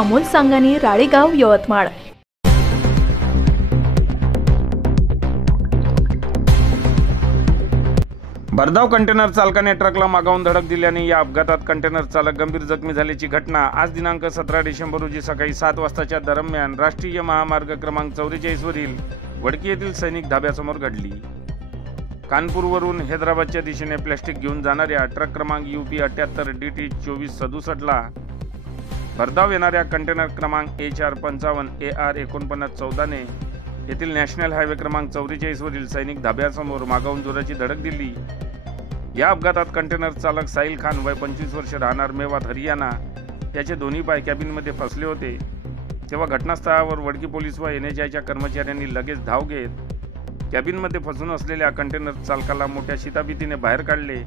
अमोल सांगानी, राळेगाव, यवतमाळ। भरधाव कंटेनर चालकाने ट्रकला मागावून धडक दिल्याने या अपघातात कंटेनर चालक गंभीर जखमी झाल्याची घटना आज दिनांक 17 डिसेंबर रोजी सकाळी 7 वाजताच्या दरम्यान राष्ट्रीय महामार्ग क्रमांक 44 वरील वडकी येथील सैनिक धाब्यासमोर घडली। कानपूरवरून हैदराबादच्या दिशेने प्लास्टिक घेऊन जाणाऱ्या ट्रक क्रमांक UP 78 DT 2467 ला भरधाव येणाऱ्या कंटेनर क्रमांक A455 AR 4914 ने येथील नॅशनल हायवे क्रमांक 44 वरील सैनिक धाब्यासमोर मागावून जोराची धडक दिली। या अपघातात कंटेनर चालक साहिल खान वय 25 वर्ष राहणार मेवात हरियाणा याचे दोन्ही पाय कॅबिनमध्ये फसले होते। तेव्हा घटनास्थळावर वडकी पोलीस व NHAIच्या कर्मचाऱ्यांनी लगेच धाव घेत कॅबिनमध्ये फसून असलेल्या कंटेनर चालकाला मोठ्या शिताफीतीने बाहेर काढले।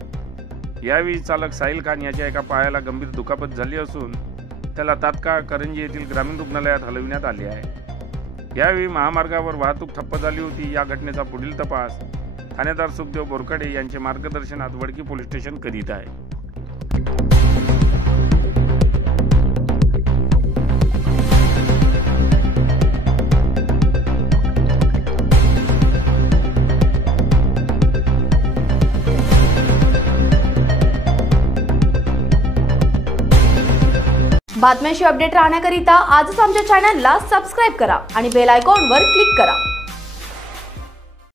यावेळी चालक साहिल खान याच्या एका पायाला गंभीर दुखापत झाली असून त्याला तात्काळ करंजी येथील ग्रामीण रुग्णालयात हलविण्यात आले आहे। यावेळी महामार्गावर वाहतूक ठप्प झाली होती। या घटनेचा पुढील तपास ठाणेदार सुखदेव बोरकडे यांचे मार्गदर्शनात वडकी पोलीस स्टेशन करीत आहे। बातम्यांशी अपडेट राहण्याकरिता आजच आमच्या चॅनलला सबस्क्राइब करा आणि बेल आयकॉनवर क्लिक करा।